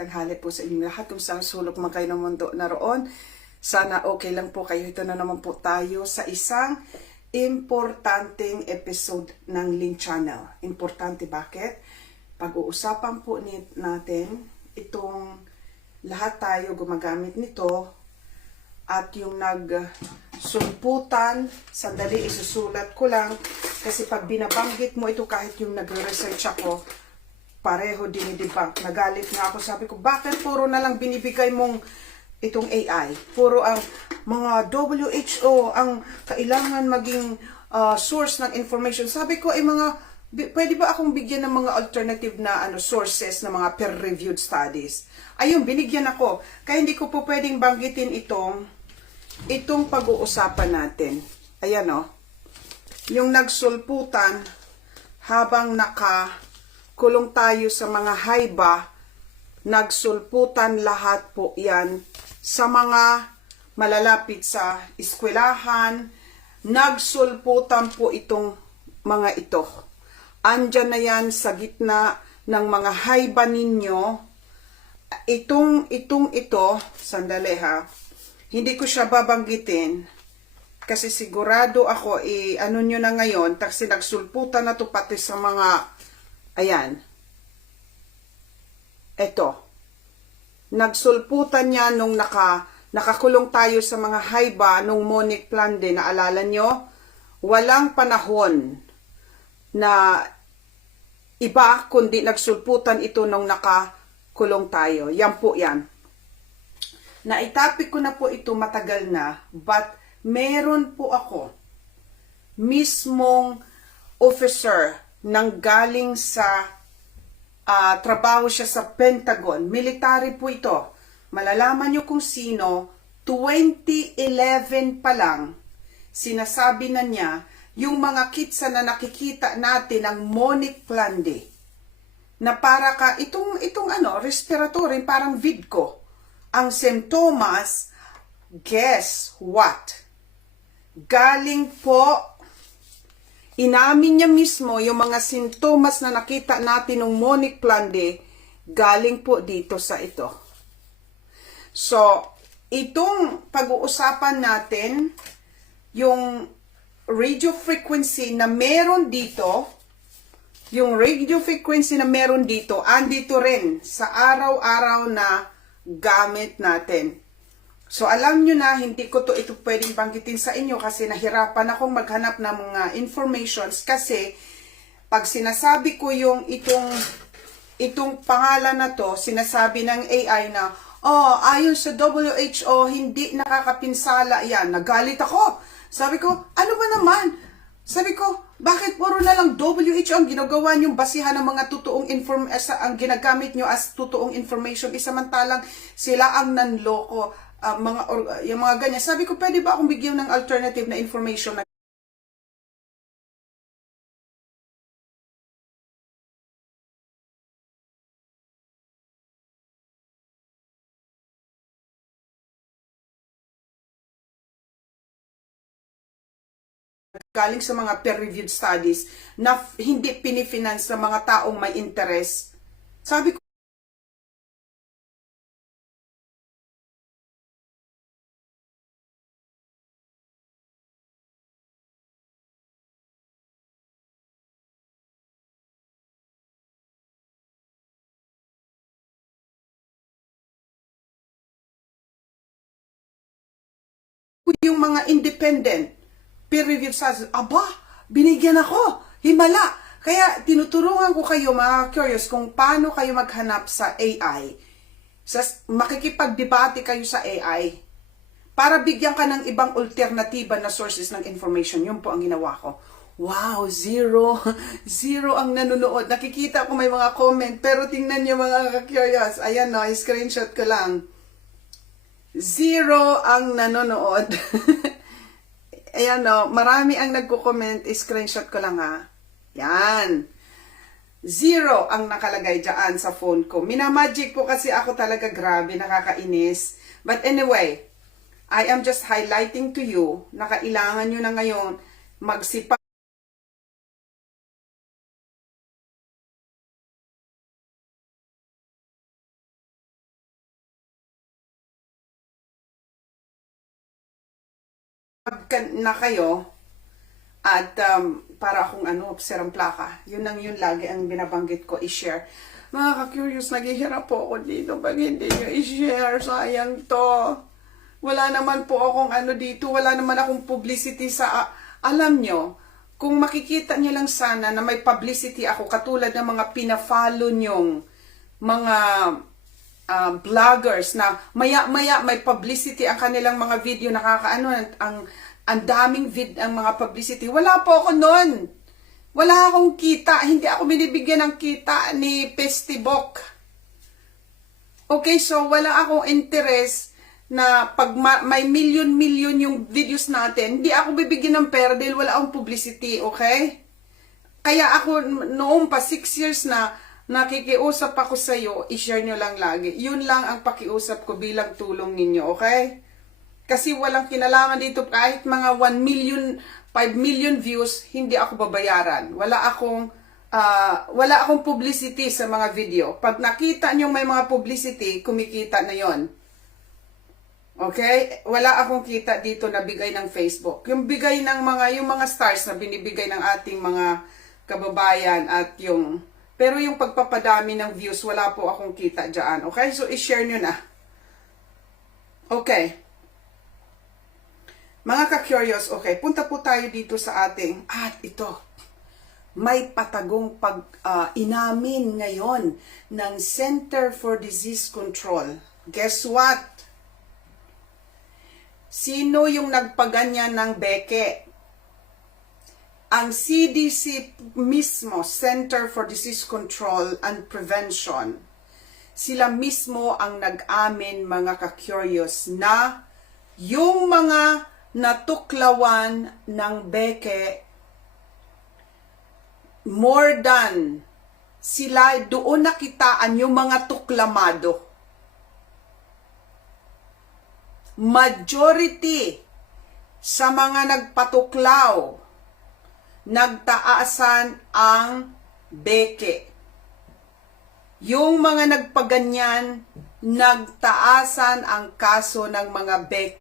Tanghali po sa inyong lahat kung saan sulok man kayo ng mundo naroon. Sana okay lang po kayo. Ito na naman po tayo sa isang importanteng episode ng Link Channel. Importante bakit? Pag-uusapan po natin itong lahat tayo gumagamit nito at yung nagsumputan, sandali isusulat ko lang kasi pag binabanggit mo ito kahit yung nagre-research ako, pareho dinidebunk. Nagalit nga ako, sabi ko, bakit puro na lang binibigay mong itong AI? Puro ang mga WHO ang kailangan maging source ng information. Sabi ko, pwede ba akong bigyan ng mga alternative na sources na mga peer-reviewed studies? Ayun, binigyan ako. Kaya hindi ko po pwedeng banggitin itong pag-uusapan natin. Ayan o. Yung nagsulputan habang kulong tayo sa mga hayba, nagsulputan lahat po yan sa mga malalapit sa eskwelahan, nagsulputan po itong mga ito. Andyan na yan sa gitna ng mga hayba ninyo. Ito, sandali ha, hindi ko siya babanggitin kasi sigurado ako, nyo na ngayon, kasi nagsulputan na to pati sa mga ayan. Ito. Nagsulputan niya nung nakakulong tayo sa mga hayba nung Monique Plande. Naalala nyo? Walang panahon na iba kundi nagsulputan ito nung nakakulong tayo. Yan po yan. Naitapik ko na po ito matagal na, but meron po ako mismong officer nang galing sa trabaho siya sa Pentagon. Military po ito. Malalaman nyo kung sino. 2011 pa lang, sinasabi na niya, yung mga kitsa na nakikita natin ng Monique Plande, na para ka, itong respiratory, parang vidko. Ang simptomas, guess what? Galing po, inamin niya mismo yung mga sintomas na nakita natin ng Monique Plande, galing po dito sa ito. So, itong pag-uusapan natin, yung radio frequency na meron dito, andito rin sa araw-araw na gamit natin. So, alam nyo na, hindi ko ito pwedeng banggitin sa inyo kasi nahirapan akong maghanap ng mga informations kasi pag sinasabi ko yung itong pangalan na to, sinasabi ng AI na, ayon sa WHO, hindi nakakapinsala yan. Nagalit ako. Sabi ko, ano ba naman? Sabi ko, bakit puro na lang WHO ang ginagawa niyong basihan ng mga totoong ang ginagamit niyo as totoong information, isamantalang sila ang nanloko. Yung mga ganyan. Sabi ko, pwede ba akong bigyan ng alternative na information na galing sa mga peer-reviewed studies na hindi pinifinance ng mga taong may interest. Sabi ko, yung mga independent peer-reviewed studies, binigyan ako, himala. Kaya tinuturuan ko kayo mga curious kung paano kayo maghanap sa AI. Makikipagdebate kayo sa AI para bigyan ka ng ibang alternatiba na sources ng information. Yun po ang ginawa ko. Wow, zero ang nanonood. Nakikita ko may mga comment, pero tingnan nyo mga curious. Ayan no, screenshot ko lang. 0 ang nanonood. Ayan no, marami ang nagko-comment, screenshot ko lang ha. Yan. 0 ang nakalagay dyan sa phone ko. Minamagic po kasi ako talaga, grabe, nakakainis. But anyway, I am just highlighting to you na kailangan nyo na ngayon magsipag na kayo at para akong serang plaka. Yun lagi ang binabanggit ko i-share. Mga ka-curious, naghihirap po ako dito. Pag hindi nyo i-share, sayang to. Wala naman po akong dito. Wala naman akong publicity sa... alam nyo, kung makikita nyo lang sana na may publicity ako, katulad ng mga pina-follow nyong mga vloggers na maya-maya may publicity ang kanilang mga video, ang daming ang mga publicity. Wala po ako nun. Wala akong kita. Hindi ako binibigyan ng kita ni Pestibok. Okay, so wala akong interest na pag may million yung videos natin, hindi ako bibigyan ng pera dahil wala akong publicity, okay? Kaya ako noong pa 6 years na nakikiusap ako sa iyo, i-share nyo lang lagi. Yun lang ang pakiusap ko bilang tulong ninyo, okay? Kasi walang kinalaman dito, kahit mga 1 million, 5 million views, hindi ako babayaran. Wala akong publicity sa mga video. Pag nakita nyo may mga publicity, kumikita na yon. Okay? Wala akong kita dito na bigay ng Facebook. Yung bigay ng yung mga stars na binibigay ng ating mga kababayan at pero yung pagpapadami ng views, wala po akong kita dyan. Okay? So, i-share nyo na. Okay. Mga ka-curious, okay, punta po tayo dito sa ating, at ito, may patagong inamin ngayon ng Center for Disease Control. Guess what? Sino yung nagpaganyan ng beke? Ang CDC mismo, Center for Disease Control and Prevention. Sila mismo ang nag-amin, mga ka-curious, na yung mga natuklawan ng beke, more than sila, doon nakitaan yung mga tuklamado. Majority sa mga nagpatuklaw, nagtaasan ang beke. Yung mga nagpaganyan, nagtaasan ang kaso ng mga beke.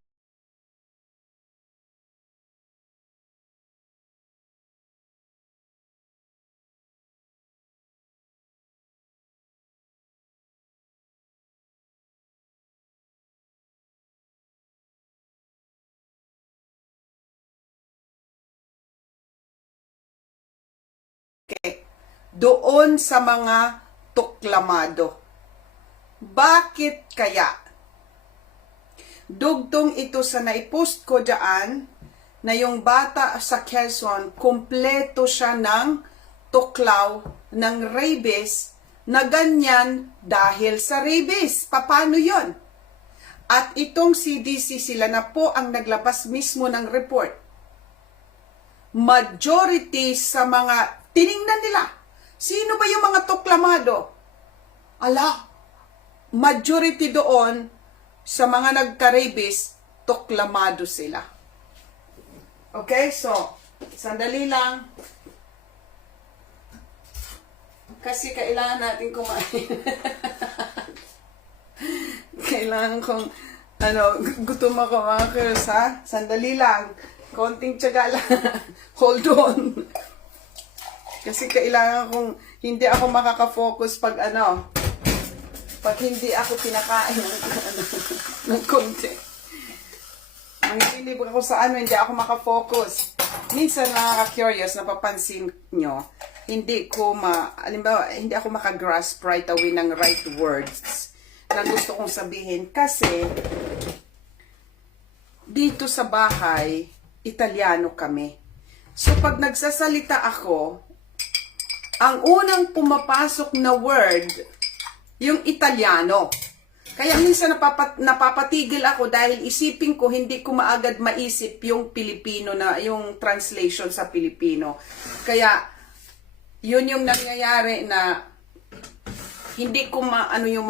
Doon sa mga tuklamado. Bakit kaya? Dugtong ito sa naipost ko dyan na yung bata sa Quezon, kumpleto siya ng tuklaw ng rabies na ganyan dahil sa rabies. Paano yon? At itong CDC, sila na po ang naglabas mismo ng report. Majority sa mga tiningnan nila, sino ba yung mga tuklamado? Majority doon sa mga nagka-rabies, tuklamado sila. Okay, so, sandali lang. Kasi kailangan natin kumain. Kailangan kong, gutom ako mga kiros, ha? Sandali lang. Konting tiyaga lang. Hold on. Kasi kailangan kong, hindi ako makaka-focus pag pag hindi ako pinakain ng konti. Manghilib ako sa hindi ako makafocus. Minsan nakaka-curious, napapansin nyo, hindi ako makagrasp right away ng right words na gusto kong sabihin. Kasi, dito sa bahay, Italiano kami. So, pag nagsasalita ako, ang unang pumapasok na word, yung Italiano. Kaya minsan napapatigil ako dahil isipin ko, hindi ko maagad maisip yung Pilipino yung translation sa Pilipino. Kaya, yun yung nangyayari na hindi ko yung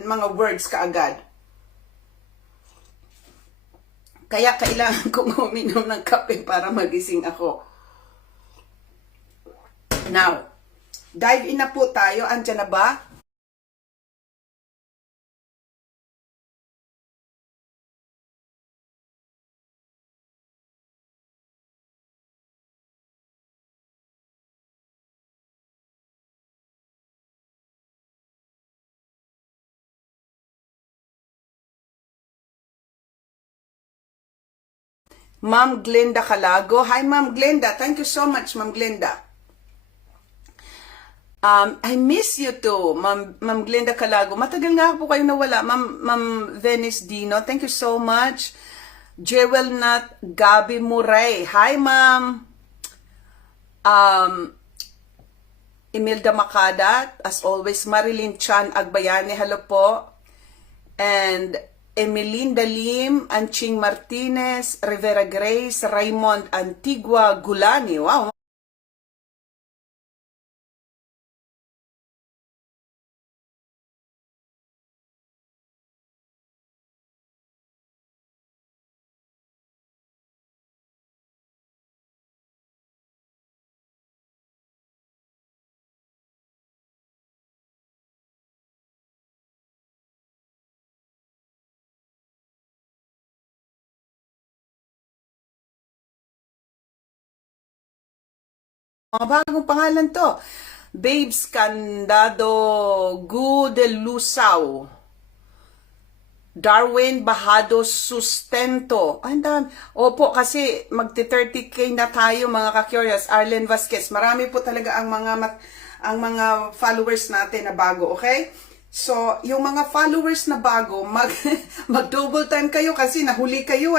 mga words kaagad. Kaya kailangan kong uminom ng kape para magising ako. Now, dive in na po tayo. Andiyan na ba? Ma'am Glenda Calago. Hi, Ma'am Glenda. Thank you so much, Ma'am Glenda. I miss you too, Ma'am Glenda Calago. Matagal nga po kayo nawala, Ma'am Venice Dino. Thank you so much. Jewel Nat Gabi Muray. Hi, Ma'am. Imelda Makada, as always, Marilyn Chan Agbayani, hello po. And Emelinda Lim, Anching Martinez, Rivera Grace, Raymond Antigua Gulani. Wow. Mga bagong pangalan to. Babes Candado Gudelusaw. Darwin Bahado Sustento. Ay, opo, kasi magti-30K na tayo mga ka-curious. Arlen Vasquez. Marami po talaga ang mga followers natin na bago, okay? So, yung mga followers na bago, mag-double time kayo kasi nahuli kayo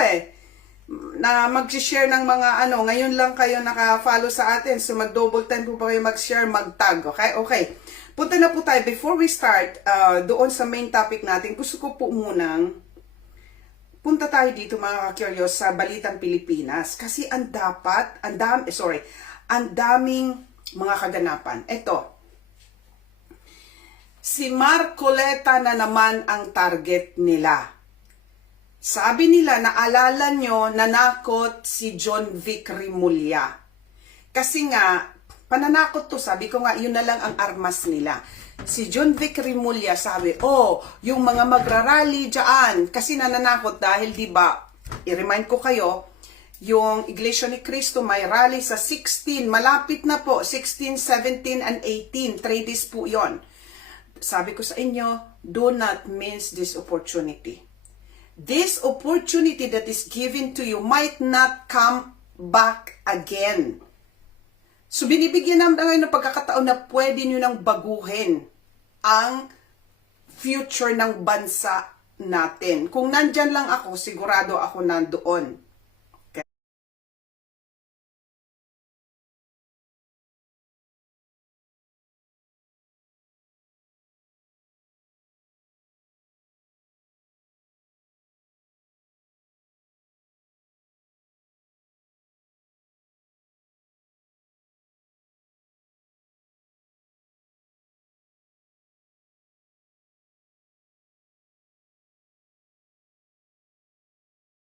na mag-share ng mga ngayon lang kayo naka-follow sa atin. So, mag-double time po pa kayo mag-share, mag-tag, okay? Okay. Punta na po tayo. Before we start, doon sa main topic natin, gusto ko po munang punta tayo dito mga ka-curious sa Balitang Pilipinas. Kasi ang daming mga kaganapan. Ito, si Marcoleta na naman ang target nila. Sabi nila, naalala nyo, nanakot si John Vic Rimulya. Kasi nga, pananakot to, sabi ko nga, yun na lang ang armas nila. Si John Vic Rimulya sabi, yung mga magrarally dyan, kasi nananakot dahil diba, i-remind ko kayo, yung Iglesia ni Cristo may rally sa 16, malapit na po, 16, 17, and 18, 3 days po yon. Sabi ko sa inyo, do not miss this opportunity. This opportunity that is given to you might not come back again. So, binibigyan namin ngayon ng pagkakataon na pwede nyo nang baguhin ang future ng bansa natin. Kung nandyan lang ako, sigurado ako nandoon.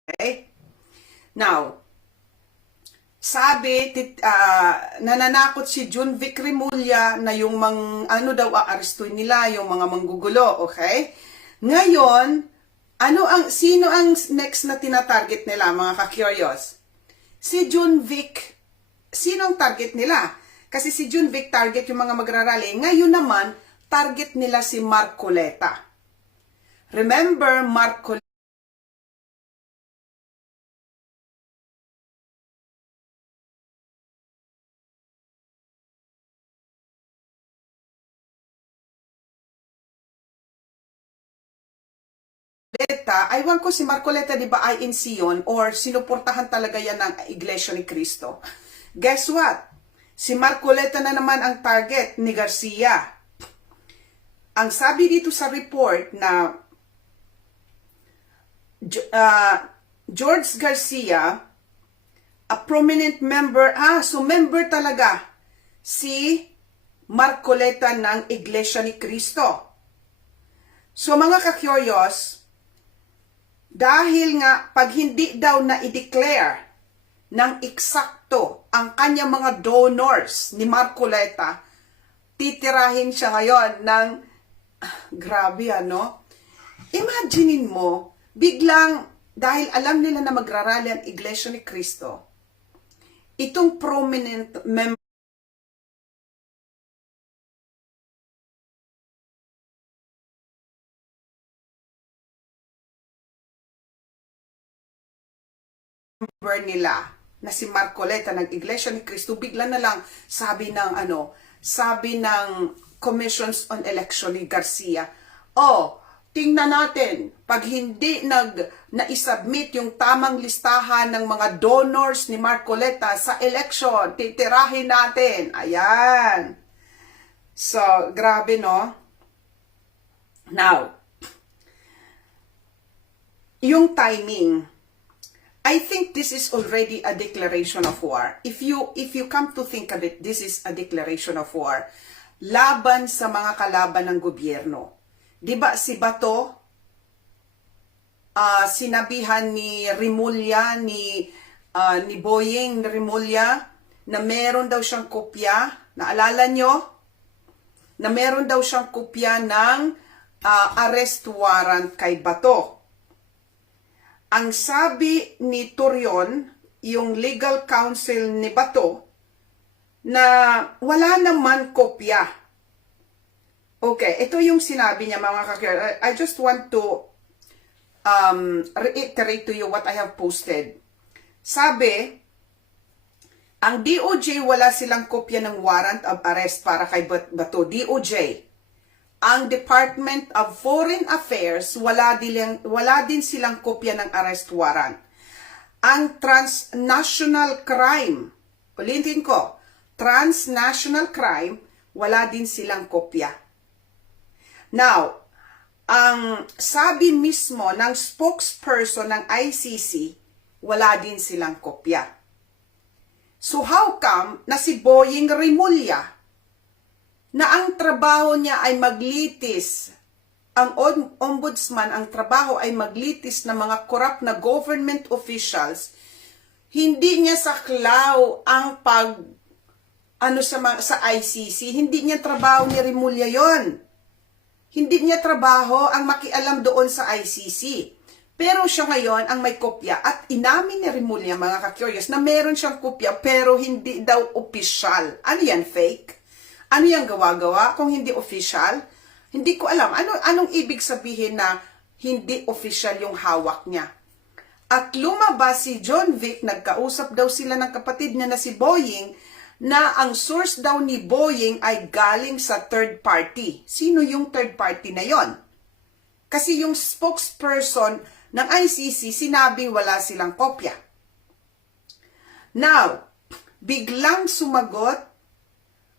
Okay? Now, sabi, nananakot si John Vic Rimulya na yung daw aarestuin nila, yung mga manggugulo, okay? Ngayon, sino ang next na tinatarget nila, mga ka-curious? Si John Vic. Sino ang target nila? Kasi si John Vic target yung mga magrarally. Ngayon naman, target nila si Marcoleta. Remember, Marcoleta aywan ko si Marcoleta di ba INC yun or sinuportahan talaga yan ng Iglesia ni Cristo. Guess what? Si Marcoleta na naman ang target ni Garcia. Ang sabi dito sa report na George Garcia, a prominent member, so member talaga si Marcoleta ng Iglesia ni Cristo. So mga ka-curious, dahil nga, pag hindi daw na i-declare ng eksakto ang kanyang mga donors ni Marcoleta, titirahin siya ngayon ng, grabe Imaginein mo, biglang, dahil alam nila na magrarally ang Iglesia ni Cristo, itong prominent member nila na si Marcoleta ng Iglesia ni Cristo, bigla na lang sabi ng Commissions on Election ni Garcia, tingnan natin, pag hindi na-submit yung tamang listahan ng mga donors ni Marcoleta sa election, titirahin natin. Ayan. So, grabe, no? Now, yung timing, I think this is already a declaration of war. If you come to think of it, this is a declaration of war. Laban sa mga kalaban ng gobyerno. Diba si Bato, sinabihan ni Rimulya, ni Boying Rimulya, na meron daw siyang kopya, naalala nyo? Na meron daw siyang kopya ng arrest warrant kay Bato. Ang sabi ni Torion, yung legal counsel ni Bato, na wala naman kopya. Okay, ito yung sinabi niya, mga kakir. I just want to reiterate to you what I have posted. Sabi, ang DOJ wala silang kopya ng warrant of arrest para kay Bato. DOJ. Ang Department of Foreign Affairs, wala din silang kopya ng arrest warrant. Ang transnational crime, ulitin ko, transnational crime, wala din silang kopya. Now, ang sabi mismo ng spokesperson ng ICC, wala din silang kopya. So how come na si Boying Rimulya, na ang trabaho niya ay maglitis, ang ombudsman, ang trabaho ay maglitis ng mga corrupt na government officials, hindi niya saklaw ang sa ICC, hindi niya trabaho ni Rimulya yon. Hindi niya trabaho ang makialam doon sa ICC. Pero siya ngayon ang may kopya at inamin ni Rimulya, mga ka-curious, na meron siyang kopya pero hindi daw official. Ano yan, fake? Ano yan gawa-gawa kung hindi official? Hindi ko alam. Anong ibig sabihin na hindi official yung hawak niya? At lumabas si John Vic, nagkausap daw sila ng kapatid niya na si Boying, na ang source daw ni Boying ay galing sa third party. Sino yung third party na yon? Kasi yung spokesperson ng ICC sinabing wala silang kopya. Now, biglang sumagot,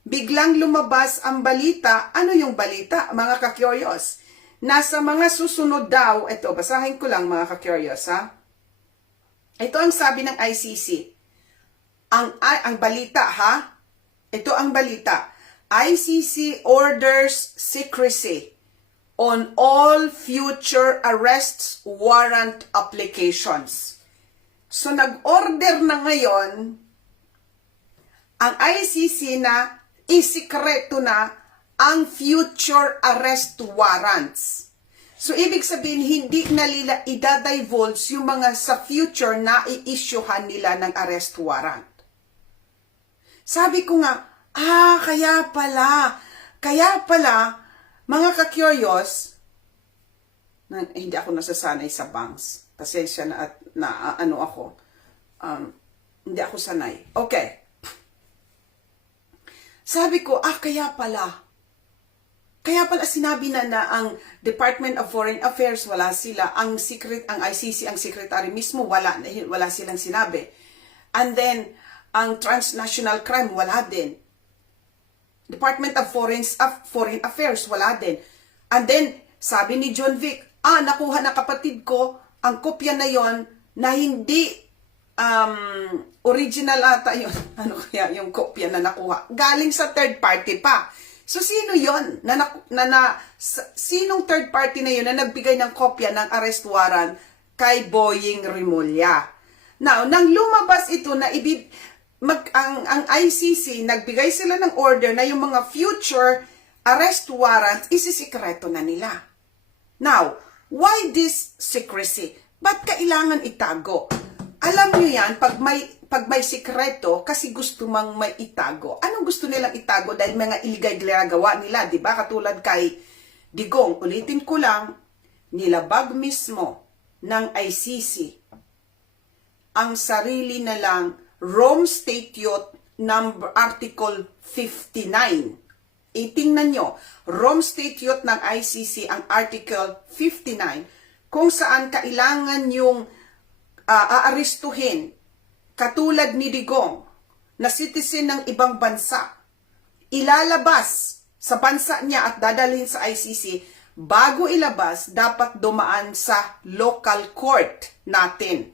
biglang lumabas ang balita. Ano yung balita, mga ka-curious? Nasa mga susunod daw, ito, basahin ko lang, mga ka-curious, ha? Ito ang sabi ng ICC. Ang balita, ha? Ito ang balita. ICC orders secrecy on all future arrests warrant applications. So, nag-order na ngayon ang ICC na isikreto na ang future arrest warrants. So, ibig sabihin, hindi na nila idadivulge yung mga sa future na i-issuehan nila ng arrest warrant. Sabi ko nga, kaya pala, mga ka-curious, hindi ako nasasanay sa banks. Pasensya na ako. Hindi ako sanay. Okay. Sabi ko, kaya pala sinabi na ang Department of Foreign Affairs, wala sila. Ang ICC, ang secretary mismo, wala silang sinabi. And then, ang transnational crime, wala din. Department of Foreign Affairs, wala din. And then, sabi ni John Vic, nakuha na kapatid ko ang kopya na yon na hindi original ata yun. Ano kaya yung kopya na nakuha? Galing sa third party pa. So, sino yon? Sinong third party na yun na nagbigay ng kopya ng arrest warrant kay Boying Rimulya? Now, nang lumabas ito na ang ICC, nagbigay sila ng order na yung mga future arrest warrants, isisikreto na nila. Now, why this secrecy? Ba't kailangan itago? Alam nyo yan, pag may sikreto, kasi gusto mang may itago. Anong gusto nilang itago? Dahil mga iligay ginagawa nila, di ba? Katulad kay Digong, ulitin ko lang, nilabag mismo ng ICC ang sarili na lang Rome Statute number Article 59. Itingnan nyo, Rome Statute ng ICC ang Article 59 kung saan kailangan yung aarestuhin katulad ni Digong na citizen ng ibang bansa, ilalabas sa bansa niya at dadalhin sa ICC. Bago ilabas, dapat dumaan sa local court natin.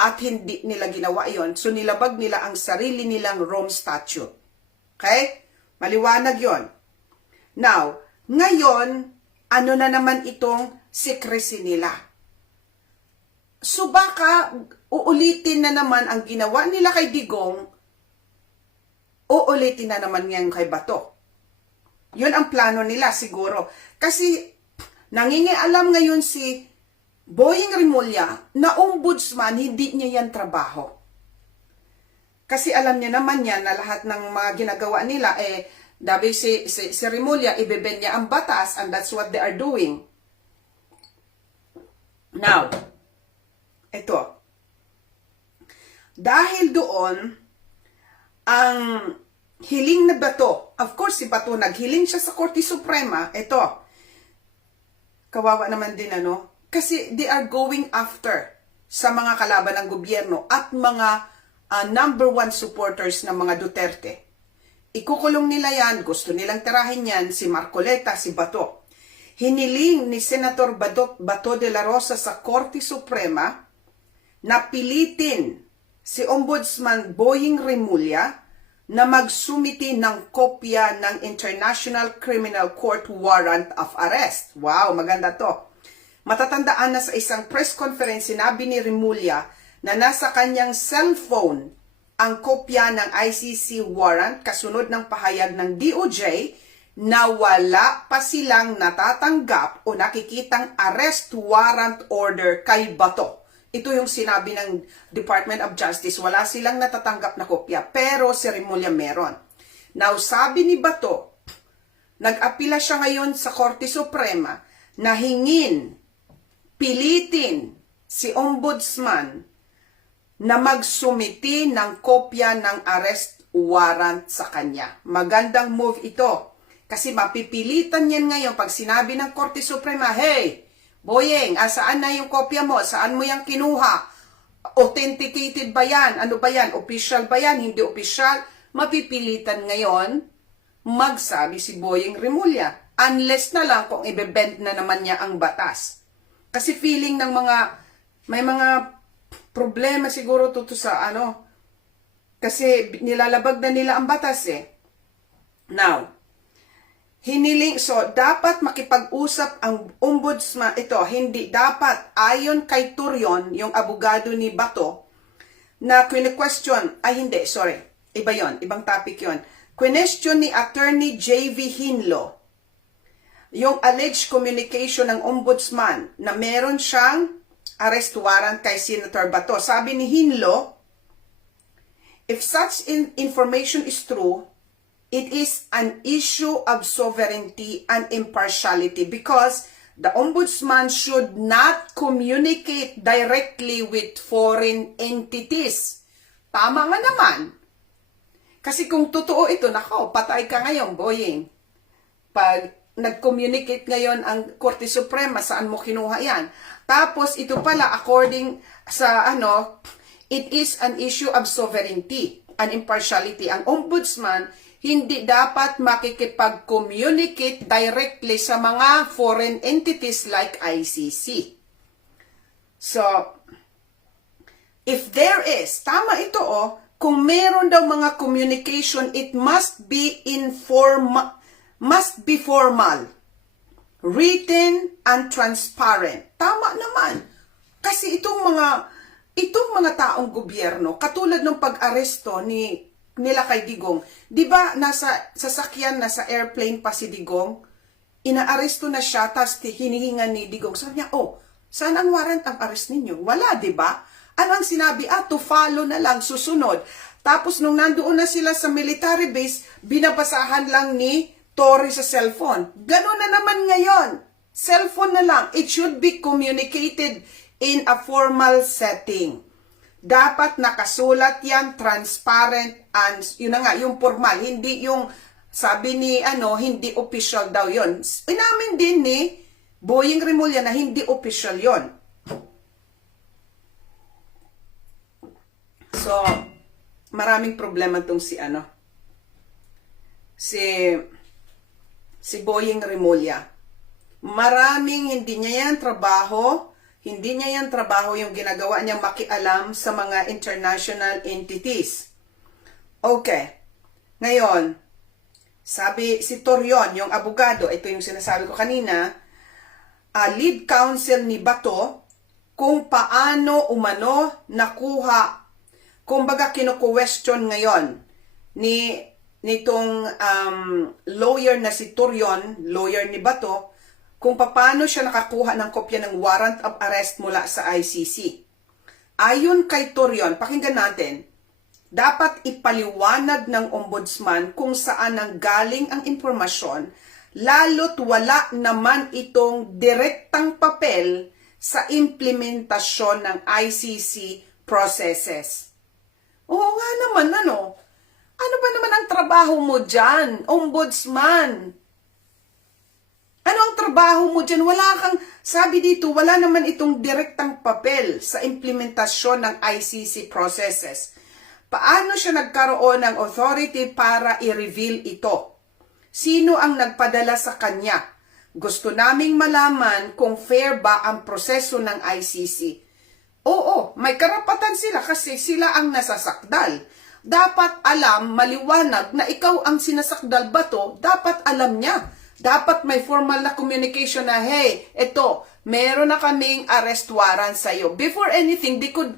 At hindi nila ginawa yon. So nilabag nila ang sarili nilang Rome Statute. Okay? Maliwanag yon. Now, ngayon, ano na naman itong secrecy nila? So baka uulitin na naman ang ginawa nila kay Digong, uulitin na naman ngayon kay Bato. Yun ang plano nila siguro. Kasi nangingialam ngayon si Boying Rimulya na ombudsman, hindi niya yan trabaho. Kasi alam niya naman yan na lahat ng mga ginagawa nila, dabi si Rimulya, ibeben niya ang batas, and that's what they are doing. Now, ito. Dahil doon, ang hiling na Bato, of course si Bato, naghiling siya sa Korte Suprema, ito. Kawawa naman din, ano? Kasi they are going after sa mga kalaban ng gobyerno at mga number one supporters ng mga Duterte. Ikukulong nila yan, gusto nilang tirahin yan, si Marcoleta, si Bato. Hiniling ni Senator Bato de la Rosa sa Korte Suprema na pilitin si Ombudsman Boying Rimulya na magsumiti ng kopya ng International Criminal Court Warrant of Arrest. Wow, maganda to. Matatandaan na sa isang press conference, sinabi ni Rimulya na nasa kanyang cellphone ang kopya ng ICC warrant kasunod ng pahayag ng DOJ na wala pa silang natatanggap o nakikitang arrest warrant order kay Bato. Ito yung sinabi ng Department of Justice, wala silang natatanggap na kopya, pero si Rimulya meron. Now, sabi ni Bato, nag-apila siya ngayon sa Korte Suprema na pilitin si Ombudsman na magsumiti ng kopya ng arrest warrant sa kanya. Magandang move ito. Kasi mapipilitan yan ngayon pag sinabi ng Korte Suprema, hey, Boyeng, saan na yung kopya mo? Saan mo yung kinuha? Authenticated ba yan? Ano ba yan? Official ba yan? Hindi official? Mapipilitan ngayon magsabi si Boyeng Rimulya. Unless na lang kung ibebend na naman niya ang batas. Kasi feeling ng may mga problema siguro to sa kasi nilalabag na nila ang batas eh. Now, dapat makipag-usap ang ombudsman, hindi dapat, ayon kay Turion, yung abogado ni Bato, na iba yon, ibang topic yon. Question ni Attorney J.V. Hinlo, yung alleged communication ng ombudsman na meron siyang arrest warrant kay Senator Bato. Sabi ni Hinlo, if such information is true, it is an issue of sovereignty and impartiality because the ombudsman should not communicate directly with foreign entities. Tama nga naman. Kasi kung totoo ito, nako, patay ka ngayon, Boyeng. Pag nag-communicate ngayon ang Korte Suprema, saan mo kinuha yan? Tapos ito pala, according sa it is an issue of sovereignty and impartiality. Ang ombudsman hindi dapat makikipag-communicate directly sa mga foreign entities like ICC. So, if there is, tama ito kung meron daw mga communication, it must be formal, written, and transparent. Tama naman. Kasi itong mga taong gobyerno, katulad ng pag-aresto nila kay Digong, di ba nasa sasakyan, nasa airplane pa si Digong, inaaresto na siya, tapos hinihingan ni Digong. Sabi niya, saan ang warrant ang arrest ninyo? Wala, di ba? Ano ang sinabi? To follow na lang, susunod. Tapos nung nandoon na sila sa military base, binabasahan lang ni Tory sa cellphone. Ganun na naman ngayon. Cellphone na lang. It should be communicated in a formal setting. Dapat nakasulat yan, transparent, and yun na nga, yung formal, hindi yung sabi ni hindi official daw yon. Inamin din ni Boying Rimulya na hindi official yon. So, maraming problema tong si Boying Rimulya. Maraming hindi niya yan trabaho yung ginagawa niya makialam sa mga international entities. Okay. Ngayon, sabi si Torion, yung abogado, ito yung sinasabi ko kanina, lead counsel ni Bato, kung paano umano nakuha, kumbaga kino-question ngayon nitong lawyer na si Torion, lawyer ni Bato, kung paano siya nakakuha ng kopya ng warrant of arrest mula sa ICC. Ayon kay Torion, pakinggan natin, dapat ipaliwanag ng ombudsman kung saan nanggaling ang impormasyon, lalo't wala naman itong direktang papel sa implementasyon ng ICC processes. Oo nga naman, ano ba naman ang trabaho mo dyan, ombudsman? Ano ang trabaho mo dyan? Sabi dito, wala naman itong direktang papel sa implementasyon ng ICC processes. Paano siya nagkaroon ng authority para i-reveal ito? Sino ang nagpadala sa kanya? Gusto naming malaman kung fair ba ang proseso ng ICC. Oo, may karapatan sila kasi sila ang nasasakdal. Dapat alam, maliwanag na ikaw ang sinasakdal ba to, dapat alam niya. Dapat may formal na communication na, hey, ito, meron na kaming arrest warrant sa'yo. Before anything, they could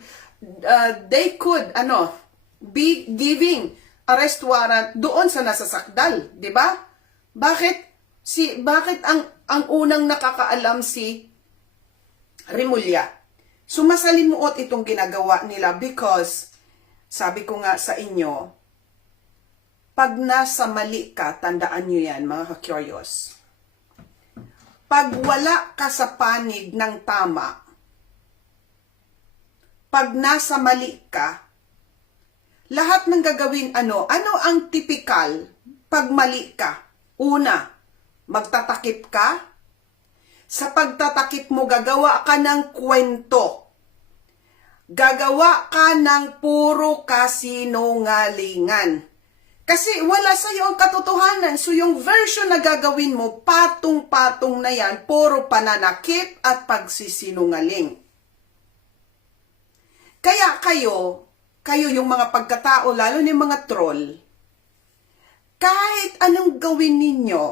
be giving arrest warrant doon sa nasasakdal, di ba? Bakit ang unang nakakaalam si Rimulya? Sumasalimuot itong ginagawa nila because, sabi ko nga sa inyo, pag nasa mali ka, tandaan nyo yan, mga ka-curious. Pag wala ka sa panig ng tama, pag nasa mali ka, lahat ng gagawin ano ang typical pag mali ka? Una, magtatakip ka. Sa pagtatakip mo, gagawa ka ng kwento. Gagawa ka ng puro kasinungalingan. Kasi wala sa iyo ang katotohanan. So yung version na gagawin mo, patong-patong na yan, puro pananakit at pagsisinungaling. Kaya kayo yung mga pagkatao, lalo ng mga troll, kahit anong gawin ninyo,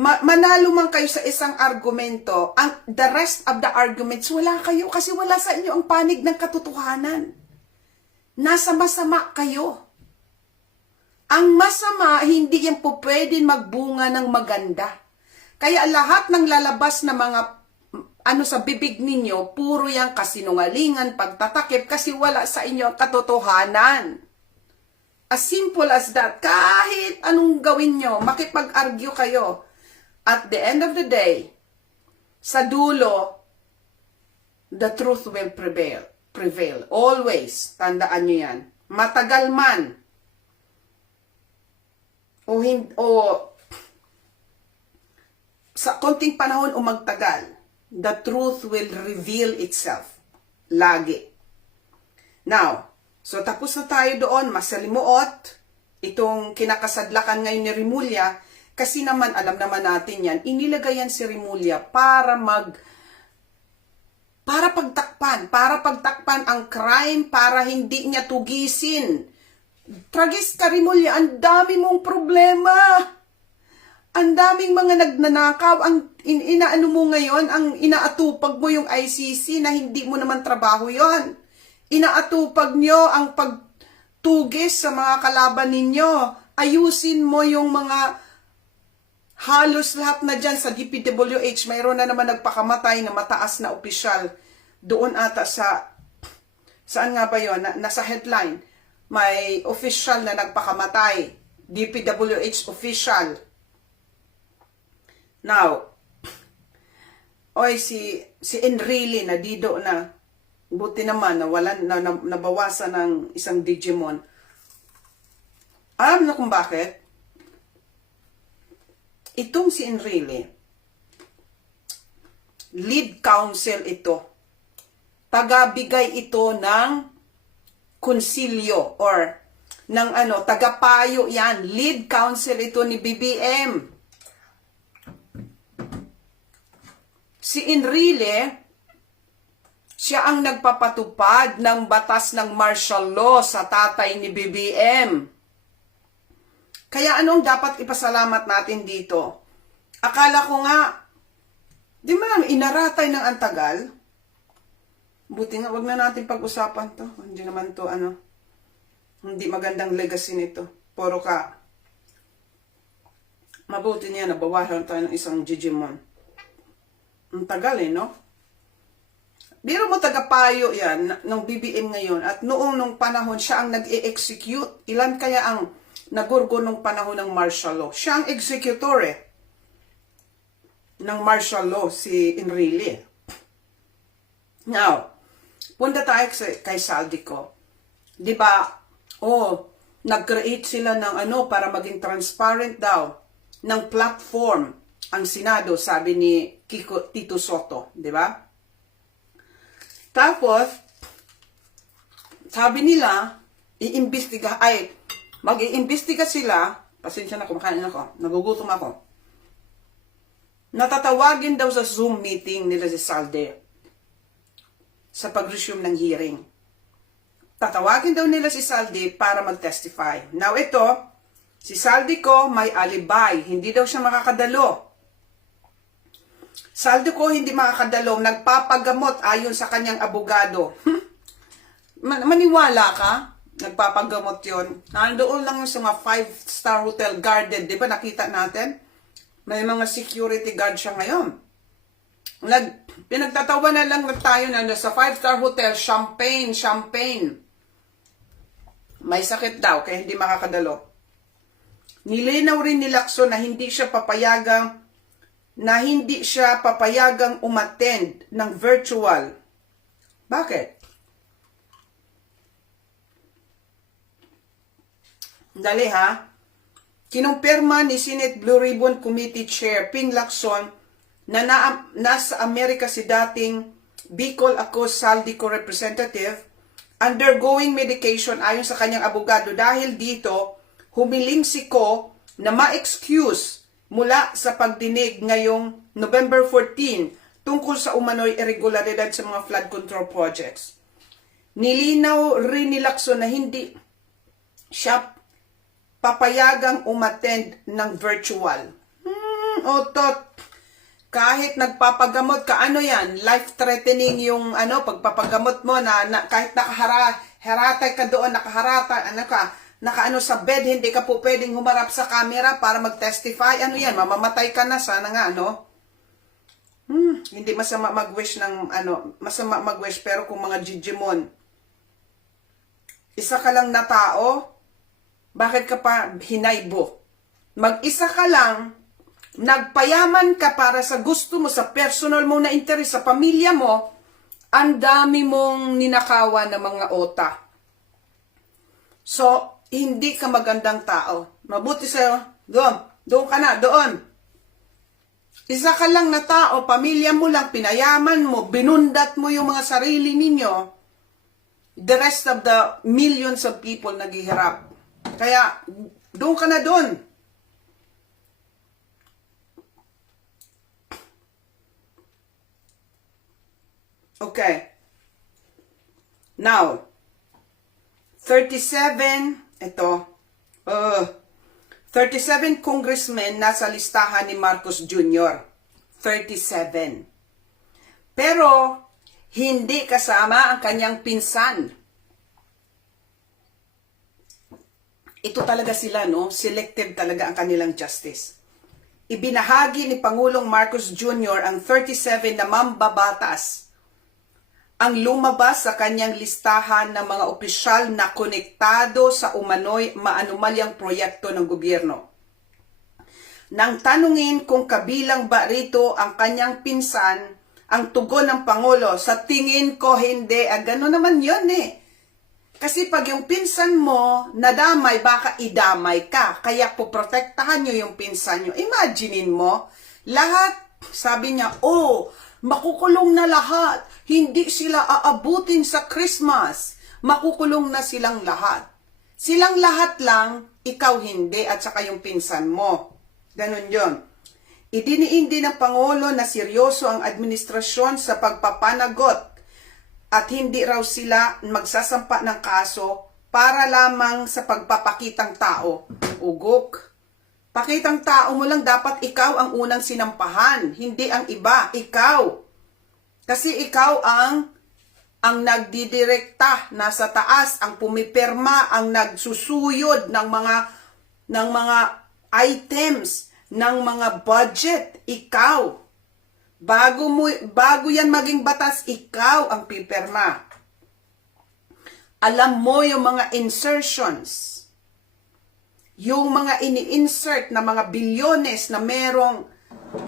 manalo man kayo sa isang argumento, the rest of the arguments, wala kayo kasi wala sa inyo ang panig ng katotohanan. Nasa masama kayo. Ang masama, hindi yan po pwedeng magbunga ng maganda. Kaya lahat ng lalabas na mga sa bibig ninyo, puro yang kasinungalingan, pagtatakip, kasi wala sa inyo ang katotohanan. As simple as that. Kahit anong gawin nyo, makipag-argue kayo. At the end of the day, sa dulo, the truth will prevail. Always. Tandaan nyo yan. Matagal man. Sa konting panahon o magtagal, the truth will reveal itself. Lagi. Now, so tapos na tayo doon, masalimuot, itong kinakasadlakan ngayon ni Rimulya, kasi naman, alam naman natin yan, inilagay yan si Rimulya para pagtakpan ang crime, para hindi niya tugisin. Tragis ka, Rimulya, ang dami mong problema. Ang daming mga nagnanakaw, ang inaano mo ngayon, ang inaatupag mo yung ICC na hindi mo naman trabaho yon. Inaatupag nyo ang pagtugis sa mga kalaban ninyo. Ayusin mo yung mga halos lahat na dyan sa DPWH. Mayroon na naman nagpakamatay na mataas na opisyal. Doon ata saan nga ba yun? Nasa headline. May official na nagpakamatay. DPWH official. Now, si Enrile na dido na Buti naman, nabawasan ng isang Digimon. Alam na kung bakit? Itong si Enrile, lead counsel ito. Tagabigay ito ng konsilyo or ng tagapayo yan. Lead counsel ito ni BBM. Si Enrile, siya ang nagpapatupad ng batas ng martial law sa tatay ni BBM. Kaya anong dapat ipasalamat natin dito? Akala ko nga, di man lang inaratay ng antagal. Buti nga, wag na natin pag-usapan to. Hindi naman to, hindi magandang legacy nito. Puro ka. Mabuti niya, nabawasan tayo ng isang Digimon. Ang tagal no? Biro mo tagapayo yan ng BBM ngayon at nung panahon siya ang nag-e-execute. Ilan kaya ang nagurgo nung panahon ng martial law? Siya ang executor ng martial law, si Enrile. Now, punta tayo kay Saldico. Di ba? Nag-create sila ng para maging transparent daw ng platform ang Senado, sabi ni Tito Soto, di ba? Tapos, sabi nila, mag-iimbestiga sila, pasensya na, kumakain ako, nagugutom ako. Natatawagin daw sa Zoom meeting nila si Salde sa pag-resume ng hearing. Tatawagin daw nila si Salde para mag-testify. Now ito, si Saldico may alibay, hindi daw siya makakadalo. Saldico hindi makakadalo, nagpapagamot ayon sa kanyang abogado. Maniwala ka? Nagpapagamot yon. Nandoon lang sa mga 5-star hotel guarded. Di ba nakita natin? May mga security guard siya ngayon. Pinagtatawa na lang tayo na sa 5-star hotel, champagne. May sakit daw, kaya hindi makakadalo. Nilinaw rin ni Lacson na hindi siya papayagang umattend ng virtual. Bakit? Dali ha. Kinumpirma ni Senate Blue Ribbon Committee Chair Ping Lacson na nasa Amerika si dating Bicol Acos Saldico representative undergoing medication ayon sa kanyang abogado. Dahil dito, humiling si Ko na ma-excuse mula sa pagdinig ngayong November 14 tungkol sa umano'y irregularidad sa mga flood control projects. Nilinaw rin ni Lacson na hindi siya papayagang umattend ng virtual. Otot. Kahit nagpapagamot ka, yan? Life-threatening yung pagpapagamot mo na kahit nakaharatay ka doon, nakaharatay, nakaano sa bed, hindi ka po pwedeng humarap sa camera para mag-testify. Yan? Mamamatay ka na. Sana nga, Hindi masama mag-wish masama mag-wish, pero kung mga Digimon, isa ka lang na tao, bakit ka pa hinaybo? Mag-isa ka lang, nagpayaman ka para sa gusto mo, sa personal mo na interes, sa pamilya mo, ang dami mong ninakawan ng mga ota. So, hindi ka magandang tao. Mabuti sa'yo, doon ka na, doon. Isa ka lang na tao, pamilya mo lang, pinayaman mo, binundat mo yung mga sarili ninyo, the rest of the millions of people naghihirap. Kaya, doon ka na doon. Okay. Now, 37 congressmen nasa listahan ni Marcos Jr. 37. Pero, hindi kasama ang kanyang pinsan. Ito talaga sila, Selective talaga ang kanilang justice. Ibinahagi ni Pangulong Marcos Jr. ang 37 na mambabatas ang lumabas sa kanyang listahan ng mga opisyal na konektado sa umano'y maanumalyang proyekto ng gobyerno. Nang tanungin kung kabilang ba rito ang kanyang pinsan, ang tugon ng Pangulo? Sa tingin ko, hindi. Gano'n naman yun eh. Kasi pag yung pinsan mo nadamay, baka idamay ka. Kaya poprotektahan nyo yung pinsan nyo. Imaginein mo, lahat, sabi niya, makukulong na lahat. Hindi sila aabutin sa Christmas. Makukulong na silang lahat. Silang lahat lang, ikaw hindi, at saka yung pinsan mo. Ganon yun. Idiniin din ng Pangulo na seryoso ang administrasyon sa pagpapanagot at hindi raw sila magsasampa ng kaso para lamang sa pagpapakitang tao. Ugok. Pakitang tao mo lang, dapat ikaw ang unang sinampahan, hindi ang iba, ikaw. Kasi ikaw ang nagdidirekta, nasa taas, ang pumipirma, ang nagsusuyod ng mga items, ng mga budget, ikaw. Bago yan maging batas, ikaw ang pipirma. Alam mo yung mga insertions, yung mga ini-insert na mga bilyones na merong,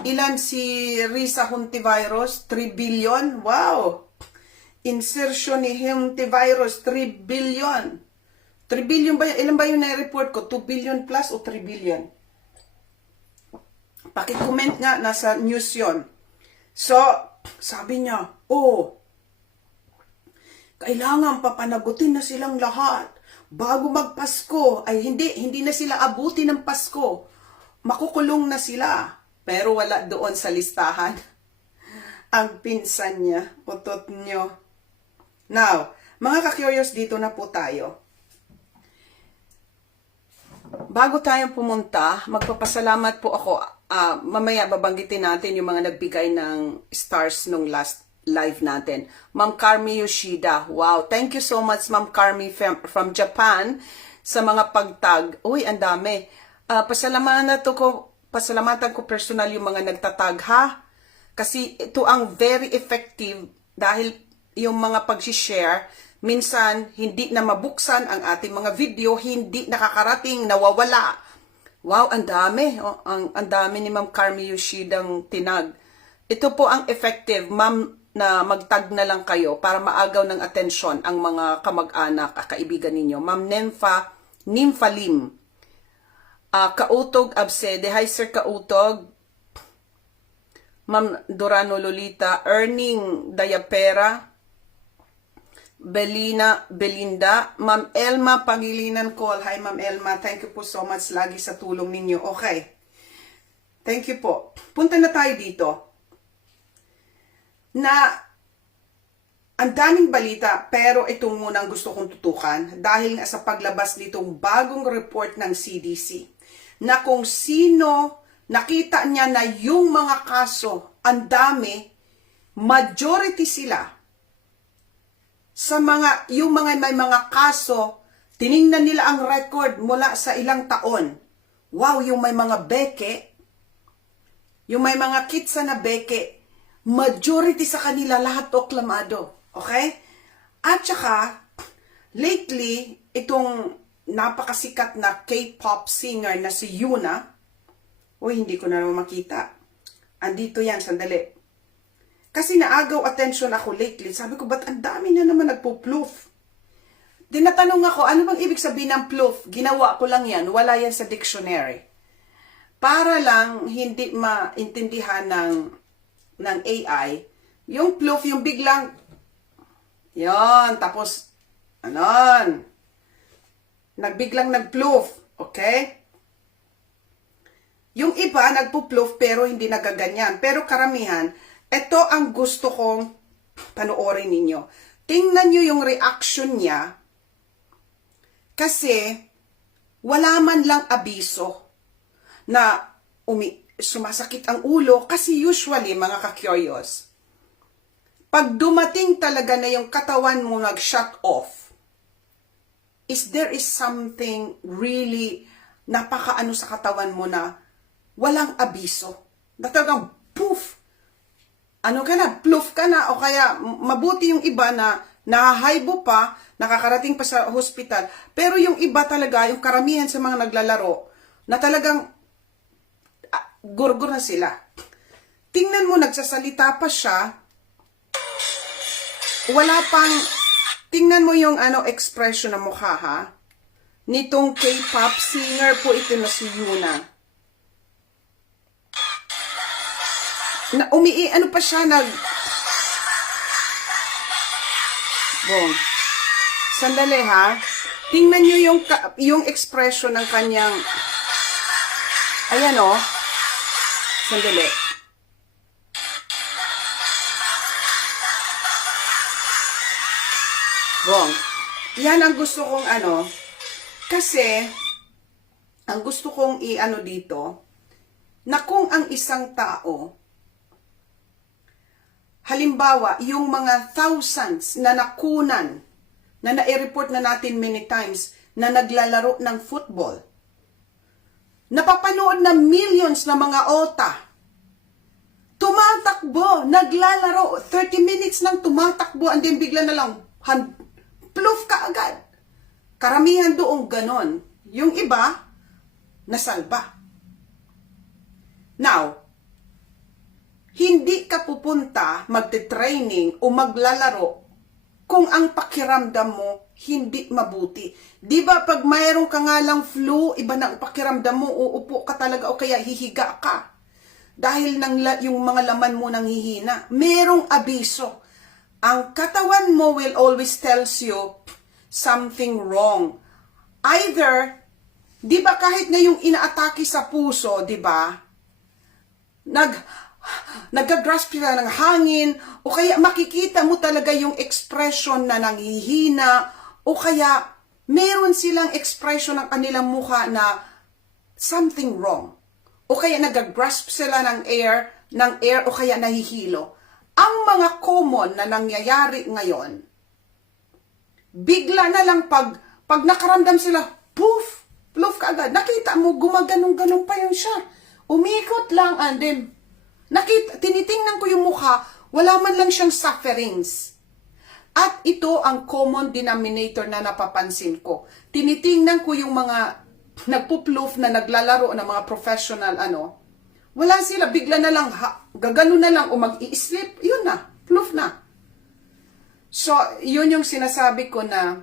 ilan si Risa Hontiveros? 3 billion? Wow! Insertion ni Hontiveros, 3 billion. 3 billion ba yun? Ilan ba yung na-report ko? 2 billion plus o 3 billion? Pakicomment nga, nasa news yon. So, sabi niya, kailangan papanagutin na silang lahat. Bago magpasko, ay hindi na sila abuti ng Pasko. Makukulong na sila. Pero wala doon sa listahan. Ang pinsan niya, utot nyo. Now, mga ka-curious, dito na po tayo. Bago tayo pumunta, magpapasalamat po ako. Mamaya babanggitin natin yung mga nagbigay ng stars nung last live natin. Ma'am Carmi Yoshida. Wow, thank you so much Ma'am Carmi from Japan sa mga pagtag. Uy, ang dami. Pasalamatan ko personal yung mga nagtatag ha. Kasi ito ang very effective dahil yung mga pag-share, minsan hindi na mabuksan ang ating mga video, hindi nakakarating, nawawala. Wow, ang dami. Ang dami ni Ma'am Carmi Yoshidang tinag. Ito po ang effective, ma'am, na magtag na lang kayo para maagaw ng atensyon ang mga kamag-anak, kaibigan ninyo. Ma'am Nympha Lim. Kautog Absede. Hi Sir Kautog. Ma'am Dorano Lolita. Erning Dayapera. Belinda. Ma'am Elma Pangilinan Call. Hi Ma'am Elma. Thank you po so much lagi sa tulong ninyo. Okay. Thank you po. Punta na tayo dito. Na ang daming balita, pero itong munang gusto kong tutukan dahil nga sa paglabas nitong bagong report ng CDC na kung sino nakita niya na yung mga kaso, ang dami, majority sila sa yung mga may mga kaso, tiningnan nila ang record mula sa ilang taon. Wow, yung may mga beke, yung may mga kitsa na beke, majority sa kanila lahat oklamado. Okay? At saka, lately, itong napakasikat na K-pop singer na si Yuna, hindi ko na naman makita. Andito yan, sandali. Kasi naagaw attention ako lately. Sabi ko, ba't ang dami na naman nagpo-ploof? Dinatanong ako, ano bang ibig sabihin ng ploof? Ginawa ko lang yan. Wala yan sa dictionary. Para lang hindi maintindihan ng AI, yung ploof, yung biglang, yon, tapos, nagbiglang nag-ploof, okay? Yung iba, nagpo-ploof, pero hindi nagaganyan. Pero karamihan, ito ang gusto kong panoorin ninyo. Tingnan nyo yung reaction niya, kasi, wala man lang abiso, na sumasakit ang ulo kasi usually, mga ka-curious, pag dumating talaga na yung katawan mo nag-shut off, there is something really napakaano sa katawan mo na walang abiso. Na talagang poof! Ploof ka na, o kaya mabuti yung iba na nahahaybo pa, nakakarating pa sa hospital, pero yung iba talaga, yung karamihan sa mga naglalaro, na talagang gurgur na sila. Tingnan mo, nagsasalita pa siya, wala pang, tingnan mo yung expression ng mukha ha. Nitong K-pop singer po ito na si Yuna. Ano pa siya Bong. Sandali ha. Tingnan nyo yung expression ng kanyang, ayan o. Sandali. Bong. Yan ang gusto kong kasi, ang gusto kong dito, na kung ang isang tao, halimbawa, yung mga thousands na nakunan, na nai-report na natin many times, na naglalaro ng football, napapanood na millions na mga ota, tumatakbo, naglalaro, 30 minutes lang tumatakbo, and then bigla na lang, ploof ka agad. Karamihan doong ganon. Yung iba, nasalba. Now, hindi ka pupunta, magte-training o maglalaro kung ang pakiramdam mo hindi mabuti. Di ba pag mayroon ka nga lang flu, iba na ang pakiramdam mo, uupo ka talaga o kaya hihiga ka. Dahil yung mga laman mo nang hihina. Merong abiso. Ang katawan mo will always tells you something wrong. Either, di ba kahit na yung inaatake sa puso, di ba? Nag-grasp sila ng hangin, o kaya makikita mo talaga yung expression na nanghihina, o kaya meron silang expression ng kanilang mukha na something wrong. O kaya nag-grasp sila ng air, o kaya nahihilo. Ang mga common na nangyayari ngayon, bigla na lang pag nakaramdam sila, poof, ka agad. Nakita mo, gumaganong-ganong pa yun siya. Umikot lang, and then, tinitingnan ko yung mukha, wala man lang siyang sufferings. At ito ang common denominator na napapansin ko. Tinitingnan ko yung mga nagpo-ploof na naglalaro ng mga professional, wala sila, bigla na lang, gagano na lang, o mag-i-sleep, yun na, ploof na. So, yun yung sinasabi ko na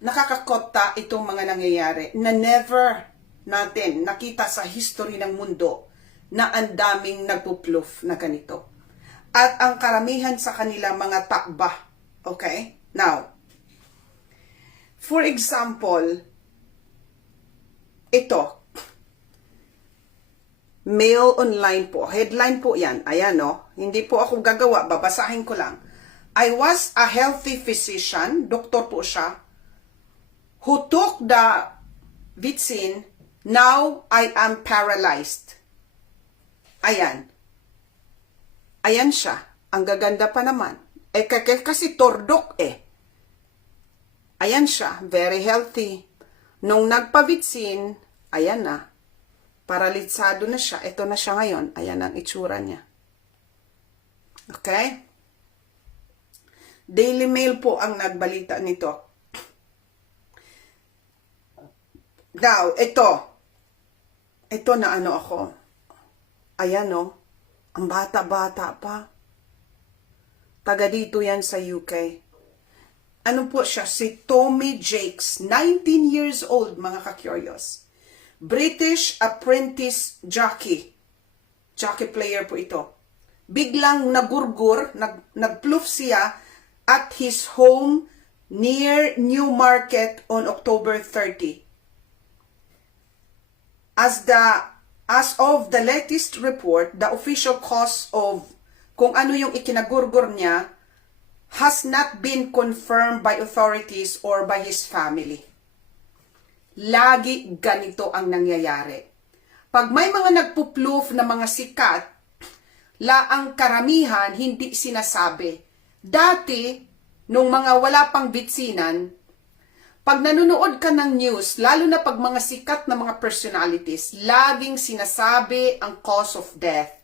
nakakakota itong mga nangyayari na never natin nakita sa history ng mundo na ang daming nagpo-ploof na ganito. At ang karamihan sa kanila mga takba. Okay? Now, for example, ito, Mail Online po. Headline po yan. Ayan, no? Hindi po ako gagawa. Babasahin ko lang. I was a healthy physician. Doktor po siya. Who took the vaccine. Now I am paralyzed. Ayan. Ayan siya. Ang gaganda pa naman. Kasi tordok eh. Ayan siya. Very healthy. Nung nagpa-vaccine, ayan na. Paralisado na siya. Ito na siya ngayon. Ayan ang itsura niya. Okay? Daily Mail po ang nagbalita nito. Now, ito. Ito na ako. Ayan o. Ang bata-bata pa. Taga dito yan sa UK. Ano po siya? Si Tommy Jakes. 19 years old, mga ka-curious. British apprentice jockey. Jockey player po ito. Biglang nagurgur, nagploof siya at his home near Newmarket on October 30. As of the latest report, the official cause of kung ano yung ikinagurgur niya has not been confirmed by authorities or by his family. Lagi ganito ang nangyayari. Pag may mga nagpuploof na mga sikat, ang karamihan hindi sinasabi. Dati, nung mga wala pang bitsinan, pag nanonood ka ng news, lalo na pag mga sikat na mga personalities, laging sinasabi ang cause of death.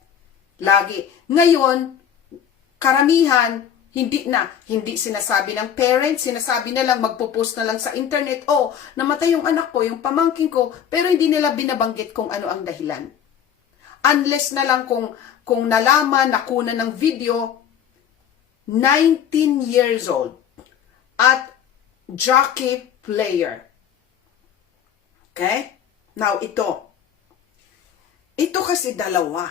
Lagi. Ngayon, karamihan, hindi sinasabi ng parents, sinasabi na lang, magpo-post na lang sa internet, namatay yung anak ko, yung pamangkin ko, pero hindi nila binabanggit kung ano ang dahilan. Unless na lang kung nalaman, nakuna ng video, 19 years old, at jockey player. Okay? Now, ito kasi dalawa.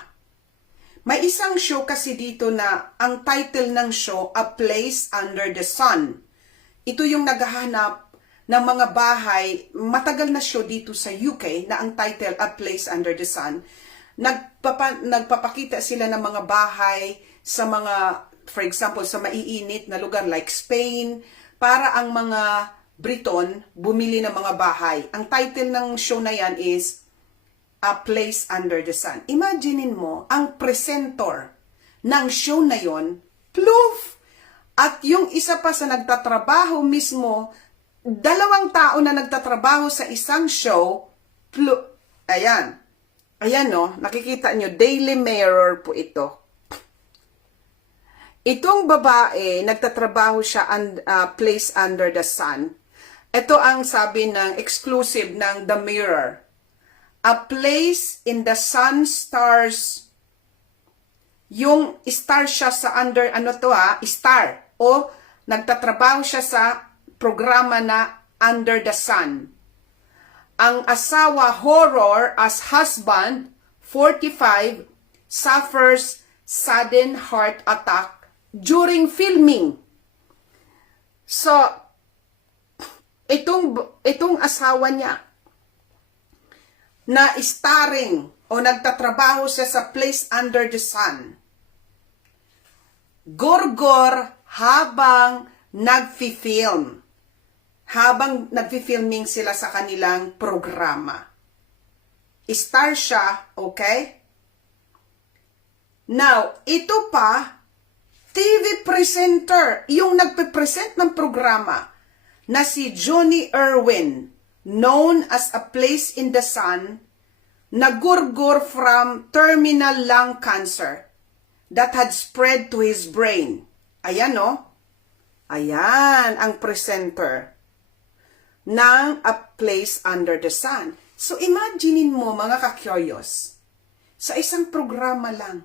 May isang show kasi dito na ang title ng show, A Place Under the Sun. Ito yung naghahanap ng mga bahay, matagal na show dito sa UK na ang title, A Place Under the Sun. Nagpapakita sila ng mga bahay sa mga, for example, sa maiinit na lugar like Spain, para ang mga Briton bumili ng mga bahay. Ang title ng show na yan is A Place Under the Sun. Imaginein mo, ang presenter ng show na yon, ploof! At yung isa pa sa nagtatrabaho mismo, 2 tao na nagtatrabaho sa isang show, ploof! Ayan. Ayan no, nakikita nyo, Daily Mirror po ito. Itong babae, nagtatrabaho siya Place Under the Sun. Ito ang sabi ng exclusive ng The Mirror. A place in the sun stars. Yung star siya sa under, star. O nagtatrabaho siya sa programa na Under the Sun. Ang asawa, horror, as husband, 45, suffers sudden heart attack during filming. So, itong asawa niya, na starring o nagtatrabaho siya sa Place Under the Sun, gorgor habang nagfi-film. Habang nagfi-filming sila sa kanilang programa. Star siya, okay? Now, ito pa, TV presenter, yung nagpe-present ng programa, na si Johnny Irwin, known as A Place in the Sun, nagurgur from terminal lung cancer that had spread to his brain. Ayan, no? Ayan, ang presenter ng A Place Under the Sun. So, imaginein mo, mga ka-curious, sa isang programa lang,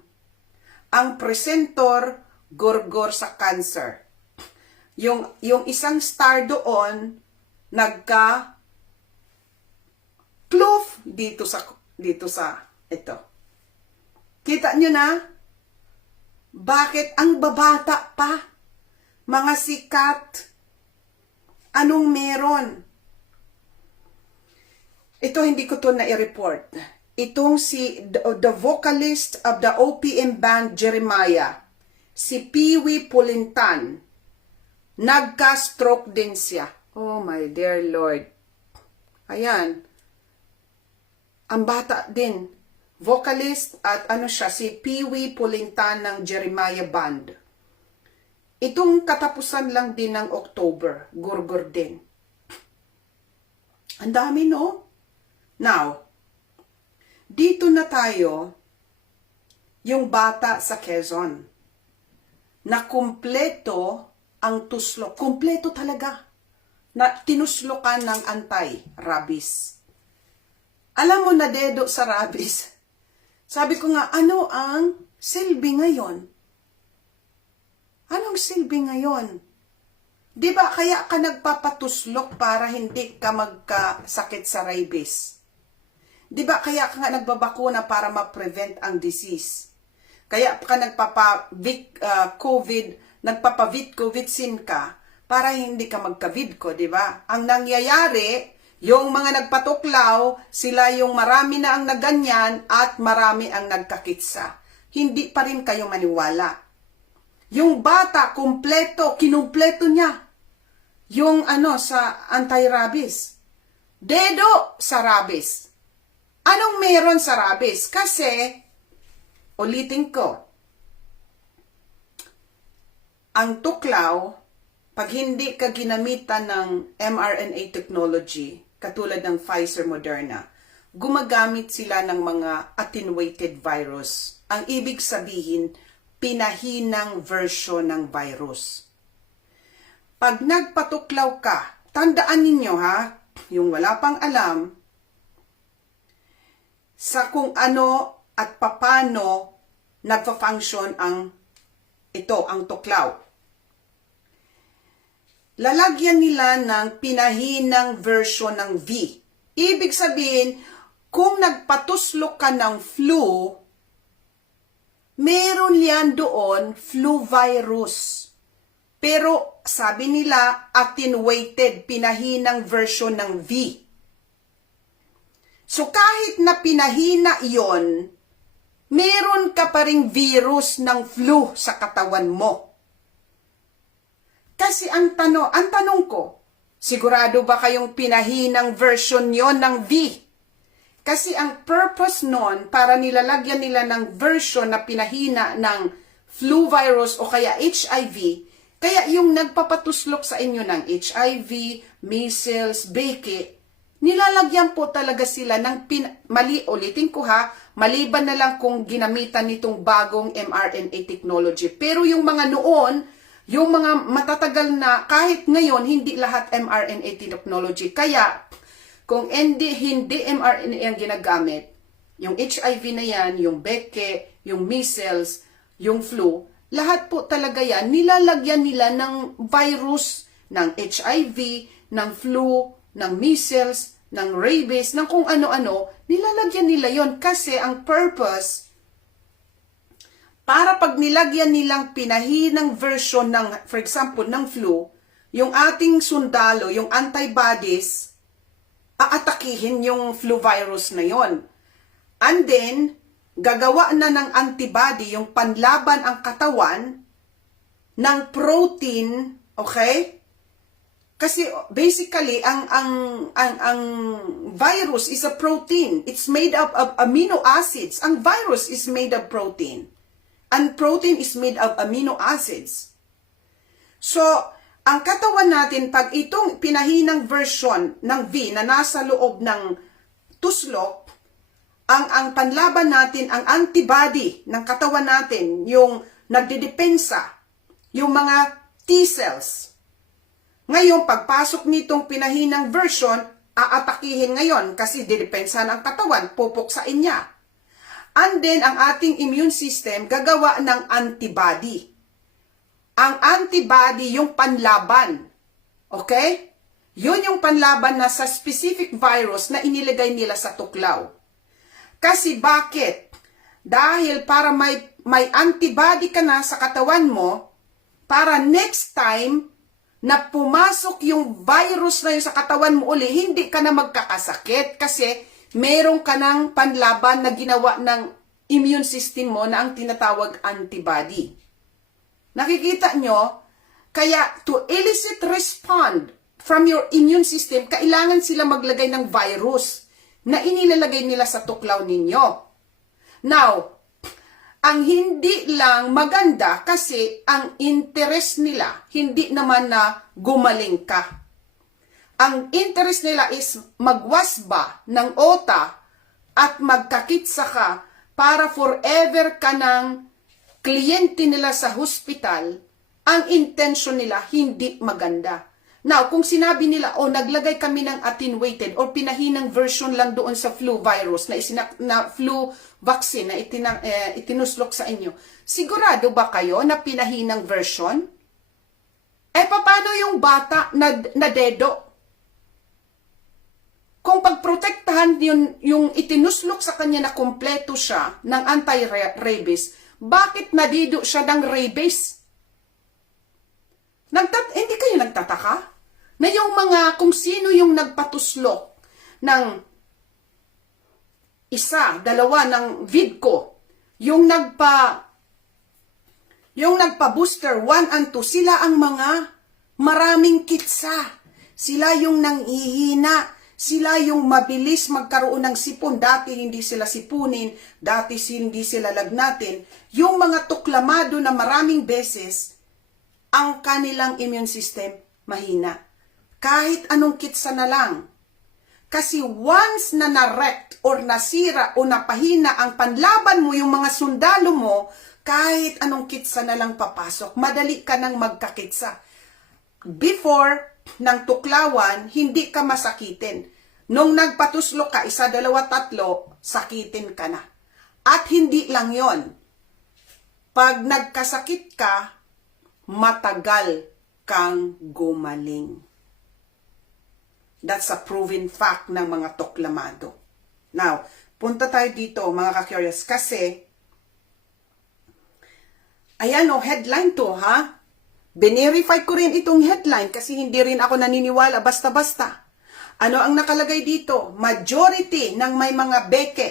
ang presenter gurgur sa cancer. Yung isang star doon, ploof dito sa ito. Kita nyo na? Bakit ang babata pa? Mga sikat. Anong meron? Ito hindi ko to na-report. Itong the vocalist of the OPM band Jeremiah, si Pee-wee Pulintan, nagka-stroke din siya. Oh my dear Lord. Ayan. Ang bata din. Vocalist at si Pee-wee Pulintan ng Jeremiah Band. Itong katapusan lang din ng October, gurgur din. Ang dami, no? Now, dito na tayo, yung bata sa Quezon, na kumpleto ang tuslok. Kumpleto talaga. Na tinuslokan ng anti-rabies. Alam mo na dedo sa rabies. Sabi ko nga, ano ang silbi ngayon? Anong silbi ngayon? Di ba kaya ka nagpapatuslok para hindi ka magkasakit sa rabies? Di ba kaya ka nga nagbabakuna para ma-prevent ang disease? Kaya ka nagpapa-COVID-sin ka para hindi ka magka-VIDCO, di ba? Ang nangyayari, yung mga nagpatuklaw, sila yung marami na ang naganyan at marami ang nagkakitsa. Hindi pa rin kayo maniwala. Yung bata, kinumpleto niya. Yung sa anti-rabies. Dedo sa rabies. Anong meron sa rabies? Kasi, ulitin ko, ang tuklaw, pag hindi ka ginamitan ng mRNA technology, katulad ng Pfizer, Moderna, gumagamit sila ng mga attenuated virus. Ang ibig sabihin, pinahinang version ng virus. Pag nagpatuklaw ka, tandaan ninyo ha, yung wala pang alam, sa kung ano at papano nagpa-function ang tuklaw. lalagyan nila ng pinahinang version ng V. Ibig sabihin, kung nagpatuslok ka ng flu, meron yan doon flu virus. Pero sabi nila, attenuated, pinahinang version ng V. So kahit na pinahina iyon, meron ka pa ring virus ng flu sa katawan mo. Kasi ang tanong ko, sigurado ba kayong pinahinang version yon ng V? Kasi ang purpose nun, para nilalagyan nila ng version na pinahina ng flu virus o kaya HIV, kaya yung nagpapatuslok sa inyo ng HIV, measles, beke, nilalagyan po talaga sila ng ulitin ko ha, maliban na lang kung ginamitan nitong bagong mRNA technology. Pero yung mga noon, yung mga matatagal na, kahit ngayon, hindi lahat mRNA technology. Kaya, kung hindi mRNA ang ginagamit, yung HIV na yan, yung beke, yung measles, yung flu, lahat po talaga yan, nilalagyan nila ng virus, ng HIV, ng flu, ng measles, ng rabies, ng kung ano-ano, nilalagyan nila yon kasi ang purpose, para pag nilagyan nilang pinahinang version ng, for example, ng flu, yung ating sundalo, yung antibodies, aatakihin yung flu virus na yon. And then, gagawa na ng antibody, yung panlaban ang katawan, ng protein, okay? Kasi basically, ang virus is a protein. It's made up of amino acids. Ang virus is made of protein. And protein is made of amino acids. So, ang katawan natin, pag itong pinahinang version ng V na nasa loob ng tuslok, ang panlaban natin, ang antibody ng katawan natin, yung nagdidepensa, yung mga T-cells. Ngayon, pagpasok nitong pinahinang version, aatakihin ngayon kasi didepensahan ang katawan, pupuksain niya. And then, ang ating immune system gagawa ng antibody. Ang antibody, yung panlaban. Okay? Yun yung panlaban na sa specific virus na inilagay nila sa tuklaw. Kasi bakit? Dahil para may antibody ka na sa katawan mo, para next time na pumasok yung virus na yun sa katawan mo uli, hindi ka na magkakasakit kasi meron ka ng panlaban na ginawa ng immune system mo na ang tinatawag antibody. Nakikita nyo? Kaya to elicit respond from your immune system, kailangan sila maglagay ng virus na inilalagay nila sa tuklaw ninyo. Now, ang hindi lang maganda kasi ang interest nila, hindi naman na gumaling ka. Ang interest nila is magwasba ng ota at magkakitsa ka para forever ka ng kliyente nila sa hospital. Ang intention nila hindi maganda. Now, kung sinabi nila, naglagay kami ng attenuated or pinahinang version lang doon sa flu virus na flu vaccine na itinuslok sa inyo, sigurado ba kayo na pinahinang version? Paano yung bata na dedo? Kung pagprotektahan yung itinuslok sa kanya na kompleto siya ng anti-rabies, bakit nadido siya ng rabies? Hindi kayo nagtataka? Na yung kung sino yung nagpatuslok ng isa, dalawa ng VIDCO, yung nagpa-booster 1 and 2, sila ang mga maraming kitsa. Sila yung nanghihina. Sila yung mabilis magkaroon ng sipon. Dati hindi sila sipunin. Dati hindi sila lagnatin. Yung mga tuklamado na maraming beses, ang kanilang immune system mahina. Kahit anong kitsa na lang. Kasi once na na-wrecked or nasira o napahina ang panlaban mo, yung mga sundalo mo, kahit anong kitsa na lang papasok, madali ka nang magkakitsa. Before ng tuklawan, hindi ka masakitin. Nung nagpatuslok ka, 1, 2, 3, sakitin ka na. At hindi lang yon. Pag nagkasakit ka, matagal kang gumaling. That's a proven fact ng mga toklamado. Now, punta tayo dito mga ka-curious kasi ayan o, headline to ha. Verify ko rin itong headline kasi hindi rin ako naniniwala basta-basta. Ano ang nakalagay dito? Majority ng may mga beke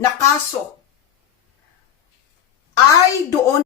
na kaso ay doon